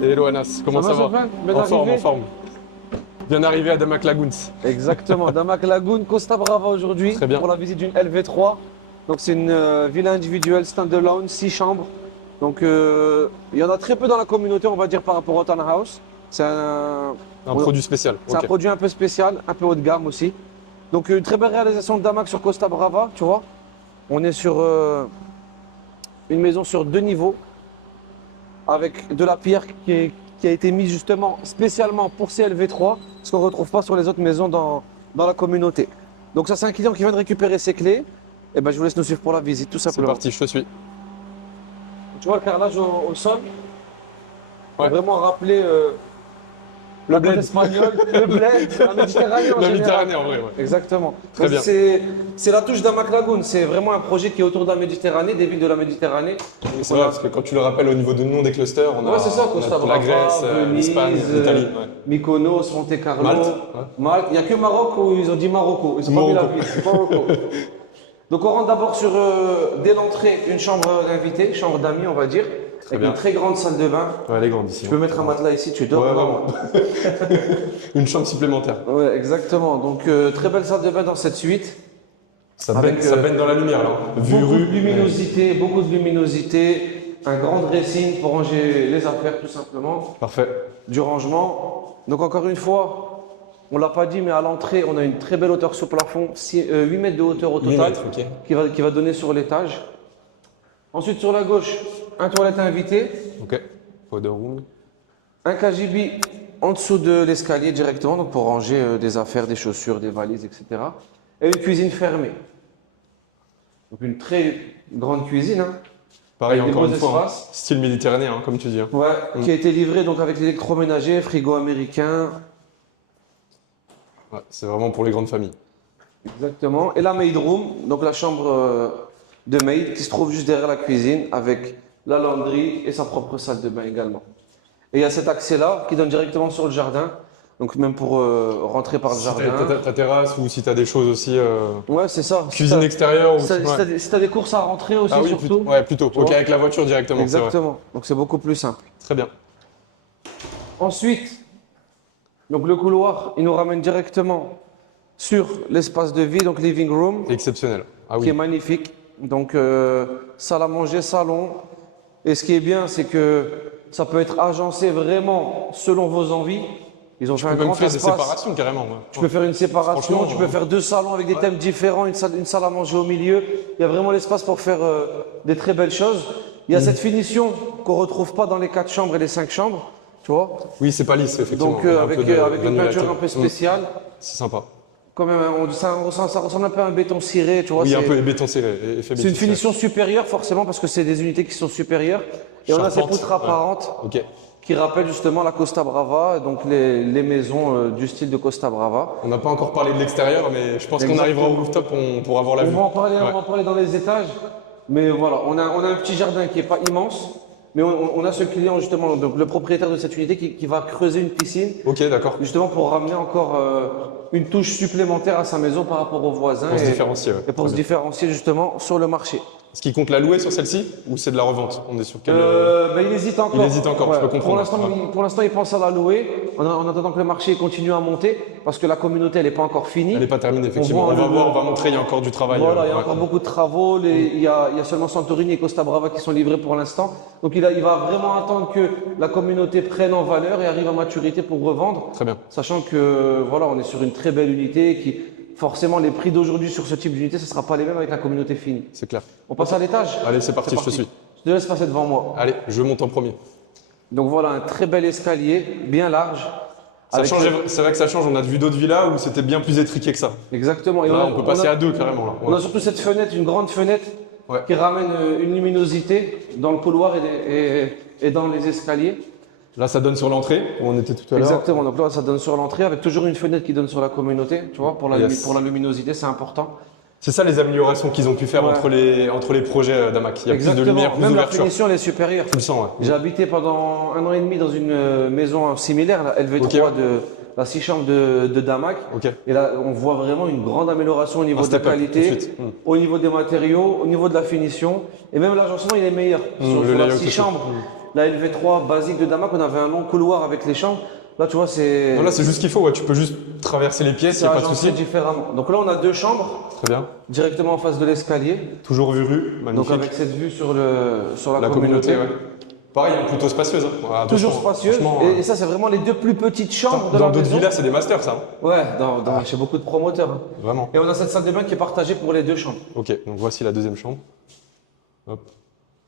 Hello Anas, comment ça va? Sylvain? Bien En forme, arrivé. en forme. Bien arrivé à Damac Lagoons. Exactement, Damac Lagoon, Costa Brava aujourd'hui Très bien. pour la visite d'une LV3. Donc c'est une villa individuelle stand-alone, 6 chambres. Donc il y en a très peu dans la communauté, on va dire, par rapport au townhouse. C'est un, Un produit spécial. c'est un Ok. produit un peu spécial, un peu haut de gamme aussi. Donc une très belle réalisation de Damac sur Costa Brava, tu vois. On est sur une maison sur 2 niveaux avec de la pierre qui a été mise justement spécialement pour ces LV3, ce qu'on ne retrouve pas sur les autres maisons dans la communauté. Donc ça, c'est un client qui vient de récupérer ses clés. Et ben, je vous laisse nous suivre pour la visite, tout C'est simplement. parti, je te suis. Tu vois le carrelage au sol, Ouais. a vraiment rappelé Le la côte bled. espagnole, le bled, la Méditerranée en La général. Méditerranée en vrai, ouais. Exactement. Très Donc, bien. c'est la touche d'Amac Lagoon. C'est vraiment un projet qui est autour de la Méditerranée, des villes de la Méditerranée. C'est vrai, parce que quand tu le rappelles au niveau de nom des clusters, on a, Ouais, c'est ça, on a Costa la Brava, Grèce, Venise, l'Espagne, l'Italie. Ouais. Mykonos, Monte Carlo, Malte, ouais. Malte. Il n'y a que Maroc où ils ont dit Marocco. Ils ont pas mis la Morocco. ville, c'est Marocco. Donc on rentre d'abord sur, dès l'entrée, une chambre d'invité, chambre d'amis, on va dire, avec bien. une très grande salle de bain. Ouais, elle est grande ici. Tu peux mettre un matelas ici, tu dors. Ouais, vraiment. vraiment. Une chambre supplémentaire. Ouais, exactement. Donc très belle salle de bain dans cette suite. Ça Avec, baigne, ça baigne dans la lumière là. Vue Beaucoup rue. de luminosité, beaucoup de luminosité, un grand dressing pour ranger les affaires tout simplement, Parfait. du rangement. Donc encore une fois, on l'a pas dit, mais à l'entrée, on a une très belle hauteur sous plafond, 8 mètres de hauteur au 8 total, mètres, ok. qui va donner sur l'étage. Ensuite, sur la gauche, un toilette invité, Ok. Powder room. un KGB en dessous de l'escalier directement, donc pour ranger des affaires, des chaussures, des valises, etc. Et une cuisine fermée. Donc une très grande cuisine, hein, Pareil, avec des encore beaux une fois, hein. espaces. Style méditerranéen, hein, comme tu dis. Hein. Ouais, qui a été livré donc avec l'électroménager, frigo américain, Ouais, c'est vraiment pour les grandes familles. exactement. Et la maid room, donc la chambre de maid qui se trouve juste derrière la cuisine avec la lavanderie et sa propre salle de bain également. Et il y a cet accès-là qui donne directement sur le jardin, donc même pour rentrer par le Si jardin. t'as ta terrasse ou si t'as des choses aussi. Ouais, c'est ça. Cuisine extérieure ou. Si t'as Ouais. si t'as des courses à rentrer aussi, Ah oui, surtout. plutôt. Ouais, plutôt. Tu Ok, vois. avec la voiture directement. c'est vrai. Exactement. Donc c'est beaucoup plus simple. Très bien. Ensuite, donc le couloir, il nous ramène directement sur l'espace de vie, donc living room, Exceptionnel. Ah qui est oui. magnifique. Donc salle à manger, salon. Et ce qui est bien, c'est que ça peut être agencé vraiment selon vos envies. Ils ont fait un Tu peux même grand faire des espace. séparations carrément. Ouais. Tu peux faire une séparation, Franchement, tu peux faire 2 salons avec des thèmes différents, une salle à manger au milieu. Il y a vraiment l'espace pour faire des très belles choses. Il y a cette finition qu'on ne retrouve pas dans les 4 chambres et les 5 chambres, tu vois. Oui, c'est pas lisse, effectivement. Donc Il y a un avec, peu de avec une granulation. peinture un peu spéciale. C'est sympa. Quand même, ça ressemble un peu à un béton ciré, tu vois. Oui, un c'est- peu les béton serré. Effet C'est une béton serré. finition supérieure forcément parce que c'est des unités qui sont supérieures. Et on a ces Charpente, poutres apparentes Ok. qui rappellent justement la Costa Brava, donc les maisons du style de Costa Brava. On n'a pas encore parlé de l'extérieur, mais je pense qu'on Exactement. arrivera au rooftop, on pourra voir la On vue. va en parler, Ouais. on va en parler dans les étages. Mais voilà, on a un petit jardin qui n'est pas immense. Mais on a ce client justement, donc le propriétaire de cette unité qui va creuser une piscine Ok, d'accord. justement pour ramener encore une touche supplémentaire à sa maison par rapport aux voisins Pour se et, différencier. Ouais. et pour se différencier justement sur le marché. Est-ce qu'il compte la louer sur celle-ci ou c'est de la revente? On est sur quel. Ben, il hésite encore. Il hésite encore, je peux comprendre. Pour l'instant, il pense à la louer en attendant que le marché continue à monter parce que la communauté elle n'est pas encore finie. Elle n'est pas terminée, effectivement. voit On va le- voir, on va montrer, il y a encore du travail. Voilà, il y a ouais. encore beaucoup de travaux. Il y a seulement Santorini et Costa Brava qui sont livrés pour l'instant. Donc il va vraiment attendre que la communauté prenne en valeur et arrive à maturité pour revendre. Très bien. Sachant que voilà, on est sur une très belle unité qui forcément les prix d'aujourd'hui sur ce type d'unité, ce ne sera pas les mêmes avec la communauté finie. C'est clair. On passe à l'étage? Allez, c'est parti, je te suis. Je te laisse passer devant moi. Allez, je monte en premier. Donc voilà, un très bel escalier, bien large. Ça Avec- change, c'est vrai que ça change, on a vu d'autres villas où c'était bien plus étriqué que ça. Exactement. Et Là, on peut passer a, à deux carrément. Là. on a surtout cette fenêtre, une grande fenêtre Ouais. qui ramène une luminosité dans le couloir et dans les escaliers. Là, ça donne sur l'entrée, où on était tout à l'heure. Exactement. Donc là, ça donne sur l'entrée avec toujours une fenêtre qui donne sur la communauté, tu vois, pour Yes. pour la luminosité, c'est important. C'est ça les améliorations qu'ils ont pu faire Ouais. entre les projets d'Amac. Il y a Exactement. plus de lumière, plus Même la d'ouverture. finition, elle est supérieure. Tu le sens, ouais. J'ai habité pendant 1 an et demi dans une maison similaire, la LV3 Ok. de la 6 chambres de Damac. Ok. Et là, on voit vraiment une grande amélioration au niveau Un de la step up, qualité, tout de suite. au niveau des matériaux, au niveau de la finition. Et même l'agencement, il est meilleur. Sur le la layout 6 aussi. chambres, La LV3 basique de Damac, on avait un long couloir avec les chambres. Là, tu vois, c'est. Non, là, c'est juste ce qu'il faut. Ouais. Tu peux juste traverser les pièces, il c'est n'y a pas de agencé souci. différemment. Donc là, on a 2 chambres Très bien. directement en face de l'escalier. Toujours rue, Donc magnifique. avec cette vue sur la La communauté, ouais. Pareil, plutôt spacieuse. Hein. Ouais, Toujours attention, spacieuse. franchement, Et ça, c'est vraiment les 2 plus petites chambres de dans la d'autres maison. villas, c'est des masters, ça. Hein. Ouais, chez beaucoup de promoteurs. Hein. Vraiment. Et on a cette salle de bain qui est partagée pour les 2 chambres. Ok, donc voici la deuxième chambre. Hop,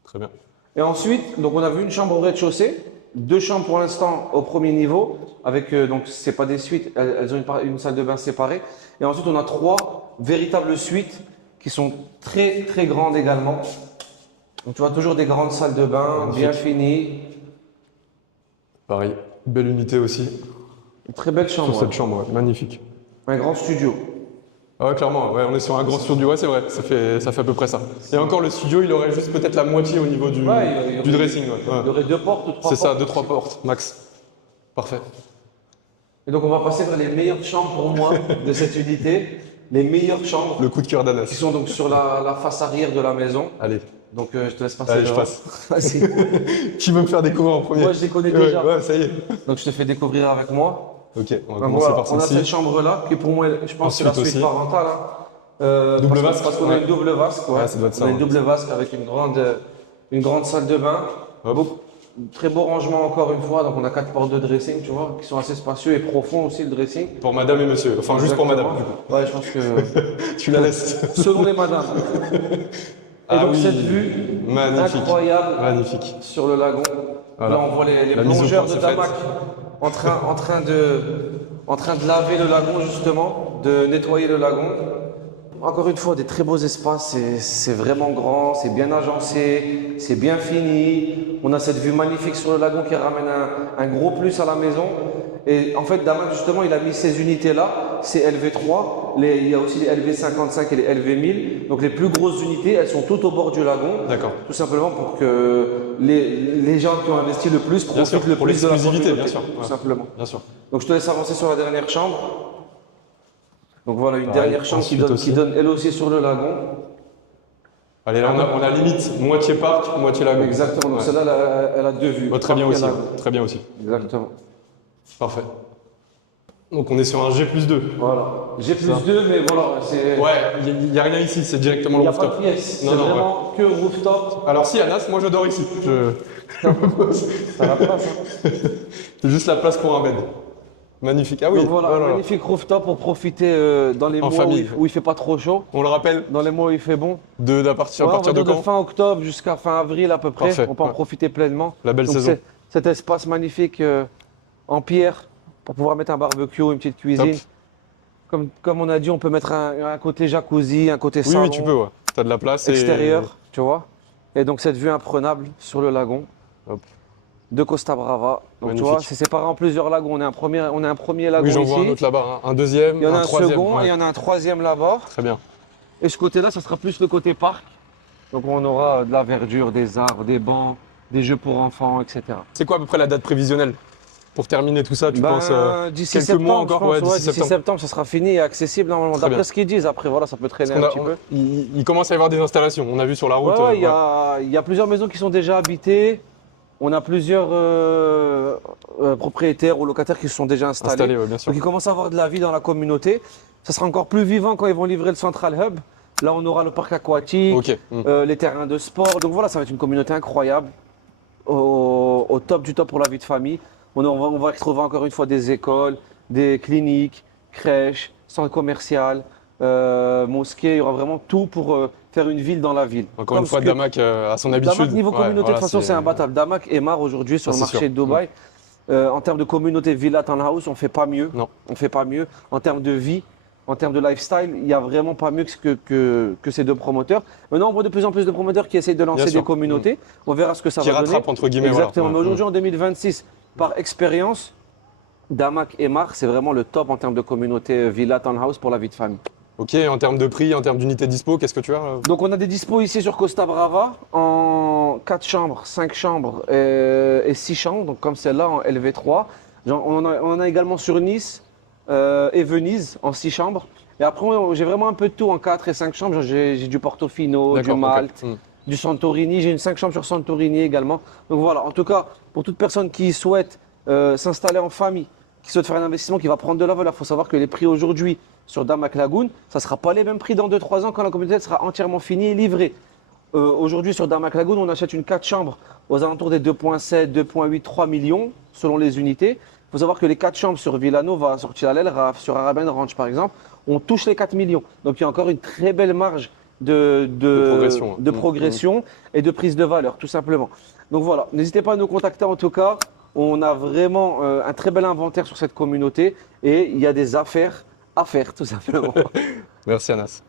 très bien. Et ensuite, donc on a vu une chambre au rez-de-chaussée, 2 chambres pour l'instant au premier niveau, avec donc c'est pas des suites, elles ont une salle de bain séparée. Et ensuite, on a 3 véritables suites qui sont très très grandes également. Donc tu vois toujours des grandes salles de bain, Magnifique. bien finies, Pareil, belle unité aussi. une très belle chambre. Sur cette chambre, ouais. Magnifique. Un grand studio. Ah ouais, clairement, ouais, on est sur un grand studio, ouais, c'est vrai, ça fait à peu près ça. Et encore, le studio, il aurait juste peut-être la moitié au niveau du, Ouais, il y aurait- du dressing. Ouais. Il y aurait 2 portes ou 3 C'est portes. ça, 2-3 portes, max. Parfait. Et donc on va passer vers les meilleures chambres pour moi de cette unité. Les meilleures chambres Le coup de cœur qui d'Anas. sont donc sur la face arrière de la maison. Allez, Donc je te laisse passer. allez, je devant. passe. Vas-y. Qui veut me faire découvrir en premier? Moi, je les connais Ouais, déjà. Ouais, ça y est. Donc je te fais découvrir avec moi. Ok, on va Donc, commencer voilà, par on a cette celle-ci. chambre-là, qui pour moi, je pense, c'est la Ensuite suite aussi. parentale. Hein. Double parce, vasque, parce qu'on a ouais. une double vasque. Ouais. Ouais, ça doit être ça, On a une ouais. double vasque avec une grande salle de bain. Hop. Très beau rangement encore une fois. Donc on a 4 portes de dressing, tu vois, qui sont assez spacieux et profonds aussi le dressing. Pour madame et monsieur, enfin juste pour madame, Exactement. du coup. Ouais, je pense que Tu la laisses. selon les madames. Et Ah donc oui. cette vue Magnifique. incroyable Magnifique. sur le lagon. Voilà. Là on voit les La mise au plongeurs point, de c'est Damac en train de laver le lagon justement, de nettoyer le lagon. Encore une fois, des très beaux espaces, c'est vraiment grand, c'est bien agencé, c'est bien fini. On a cette vue magnifique sur le lagon qui ramène un gros plus à la maison. Et en fait, Damac, justement, il a mis ces unités-là, c'est LV3, il y a aussi les LV55 et les LV1000. Donc les plus grosses unités, elles sont toutes au bord du lagon. D'accord. Tout simplement pour que les gens qui ont investi le plus Bien sûr, profitent le pour plus de la l'exclusivité, communauté, bien sûr. tout Ouais. simplement. Bien sûr. Donc je te laisse avancer sur la dernière chambre. Donc voilà, une Pareil, dernière chambre qui ensuite donne, aussi. elle aussi sur le lagon. Allez, là, on a limite moitié parc, moitié lagon. Exactement, donc Ouais. celle-là, elle a 2 vues. Oh, très bien Parc et aussi. lagon. Très bien aussi. Exactement. Parfait. Donc on est sur un G+2. Voilà. J'ai plus Ça. 2, mais voilà, c'est. Ouais, il n'y a rien ici, c'est directement Il n'y le a pas de rooftop. pièce, c'est Non, non, vraiment que rooftop. Alors si, Anas, moi je dors ici. Ça va pas, ça. C'est juste la place pour un bed. Magnifique. Ah oui, Donc voilà, oh là là. magnifique rooftop pour profiter dans les En mois famille. où il fait pas trop chaud, On le rappelle, dans les mois où il fait bon. à partir Ouais, on va de dire de quand? fin octobre jusqu'à fin avril à peu près. Parfait, On peut en ouais. profiter pleinement. La belle Donc, saison. cet espace magnifique en pierre pour pouvoir mettre un barbecue, une petite cuisine. Top. Comme on a dit, on peut mettre un côté jacuzzi, un côté Oui, salon, oui, tu peux, ouais. T'as de la place. extérieur, tu vois. Et donc cette vue imprenable sur le lagon Hop. de Costa Brava. Donc tu Magnifique. vois, c'est séparé en plusieurs lagons. On a un premier lagon Oui, j'en ici. vois un autre là-bas, un deuxième, Il y en a un troisième. second ouais. et il y en a un troisième là-bas. Très bien. Et ce côté-là, ça sera plus le côté parc. Donc on aura de la verdure, des arbres, des bancs, des jeux pour enfants, etc. C'est quoi à peu près la date prévisionnelle pour terminer tout ça? Tu Ben, penses d'ici quelques septembre, mois encore? je pense, Ouais, ouais, d'ici d'ici septembre, ça sera fini et accessible normalement. Très bien. D'après ce qu'ils disent, après voilà, ça peut traîner Parce un qu'on petit peu. il commence à y avoir des installations. On a vu sur la route. Ouais, ouais, ouais. il y a plusieurs maisons qui sont déjà habitées. On a plusieurs propriétaires ou locataires qui se sont déjà installés. Installé, ouais, bien sûr. Donc ils commencent à avoir de la vie dans la communauté. Ça sera encore plus vivant quand ils vont livrer le Central Hub. Là, on aura le parc aquatique, Ok. les terrains de sport. Donc voilà, ça va être une communauté incroyable, au top du top pour la vie de famille. On va retrouver encore une fois des écoles, des cliniques, crèches, centres commerciaux, mosquées. Il y aura vraiment tout pour faire une ville dans la ville. Encore Comme une fois, ce que- Damac a son habitude. Damac, niveau Ouais, communauté, voilà, de toute façon, c'est imbattable. Damac et Mar aujourd'hui sur Ça, le c'est marché sûr. de Dubaï. En termes de communauté villa townhouse, on ne fait pas mieux. Non. On fait pas mieux. En termes de vie, en termes de lifestyle, il n'y a vraiment pas mieux que ces deux promoteurs. Maintenant, on voit de plus en plus de promoteurs qui essayent de lancer Bien des sûr. communautés. On verra ce que ça Qui va donner. rattrape entre guillemets. Exactement. Voilà. Mais aujourd'hui, en 2026, par expérience, Damac et Mar, c'est vraiment le top en termes de communauté villa townhouse pour la vie de famille. Ok, en termes de prix, en termes d'unité dispo, qu'est-ce que tu as Donc on a des dispos ici sur Costa Brava en 4 chambres, 5 chambres et 6 chambres, donc comme celle-là en LV3. On en a également sur Nice et Venise en 6 chambres. Et après j'ai vraiment un peu de tout en 4 et 5 chambres. J'ai du Portofino, du D'accord, ok. Malte, du Santorini. J'ai une 5 chambres sur Santorini également. Donc voilà, en tout cas, pour toute personne qui souhaite s'installer en famille, qui souhaite faire un investissement qui va prendre de la valeur, il faut savoir que les prix aujourd'hui sur Damac Lagoon, ça ne sera pas les mêmes prix dans 2-3 ans quand la communauté sera entièrement finie et livrée. Aujourd'hui, sur Damac Lagoon, on achète une 4 chambres aux alentours des 2,7, 2,8, 3 millions selon les unités. Il faut savoir que les 4 chambres sur Villanova, sur Tchal Raf, sur Arabian Ranch par exemple, on touche les 4 millions. Donc il y a encore une très belle marge de progression et de prise de valeur, tout simplement. Donc voilà, n'hésitez pas à nous contacter en tout cas. On a vraiment un très bel inventaire sur cette communauté et il y a des affaires à faire, tout simplement. Merci Anas.